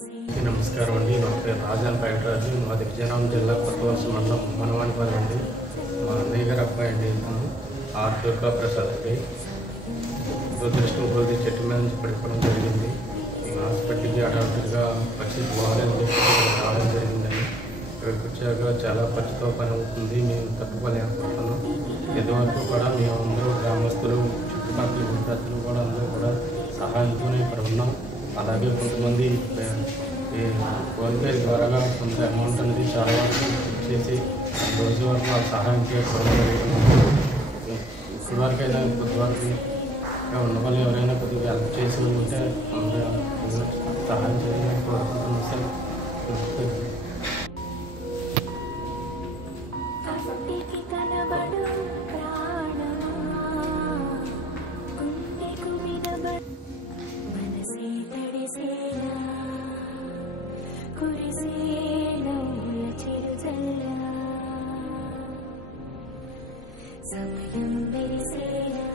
నమస్కారం అండి. నా పేరు రాజాన్ పైటరాజు. మాది విజయనగరం జిల్లా కొత్తవలస మండలం మనవానిపల్లి అండి. మా అన్నయ్య గారి అబ్బాయి అండి ఆర్ దుర్గా ప్రసాద్ అండి. దురదృష్టం కొద్ది చెట్టు మీద నుంచి పడిపోవడం జరిగింది. హాస్పిటల్కి అడాప్టర్గా పరిస్థితి బాగాలని చెప్పి రావడం జరిగిందండి. ఇక్కడికి వచ్చాక చాలా ఖర్చుతో పని అవుతుంది. మేము తట్టుకోలేకపోతున్నాం. ఇదివరకు కూడా మేము అందరూ గ్రామస్తులు చుట్టుపక్కల విద్యార్థులు కూడా అందరూ కూడా సహాయంతోనే ఇక్కడ ఉన్నాం. అలాగే కొంతమంది ఫోన్పే ద్వారా కొంత అమౌంట్ అనేది చాలా వరకు చేసి రోజు వరకు వాళ్ళకి సహాయం చేసుకోవడం జరిగింది. ఇప్పటి వరకు అయినా కొద్ది వరకు ఉన్న వాళ్ళు ఎవరైనా కొద్దిగా హెల్ప్ చేసి ఉంటే సహాయం చేయడానికి కోరుకుంటున్నాం సార్. సమయం